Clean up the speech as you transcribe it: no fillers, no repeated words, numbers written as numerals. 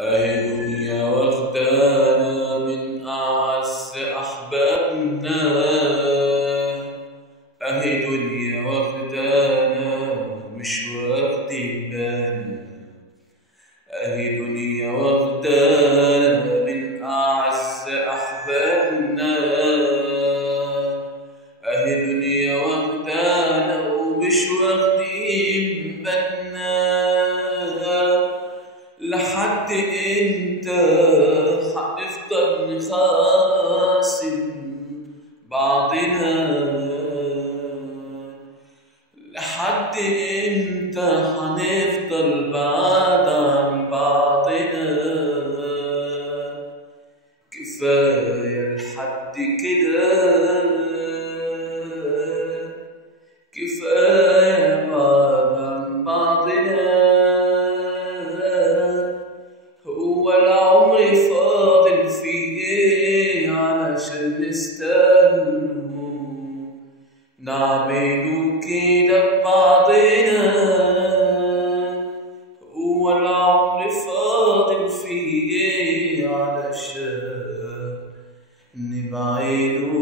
أهي دنيا واخدانا من أعز أحبابنا. أهي دنيا واخدانا مش واخدين بالنا. أهي دنيا واخدانا من أعز أحبابنا. أهي دنيا واخدانا ومش واخدين بالنا. لحد امتى هنفضل نخاصم بعضنا؟ لحد امتى هنفضل بعاد عن بعضنا؟ كفاية لحد كده، كفاية بعاد عن بعضنا. هو العمر فاضل فيه ايه علشان نستاهله نعمله كده ببعضنا؟ هو العمر فاضل فيه ايه علشان نبعده